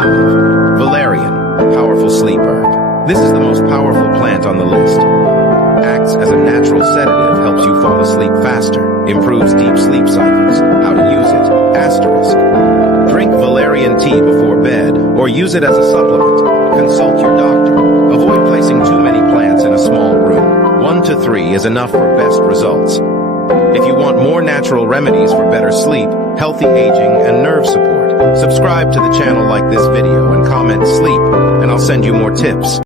5. Valerian, powerful sleep herb. This is the most powerful plant on the list. Acts as a natural sedative, helps you fall asleep faster, improves deep sleep cycles. How to use it? Asterisk. Drink valerian tea before bed, or use it as a supplement. Consult your doctor. Avoid placing too many plants in a small room. 1 to 3 is enough for best results. If you want more natural remedies for better sleep, healthy aging, and nerve support, subscribe to the channel, like this video, and comment sleep, and I'll send you more tips.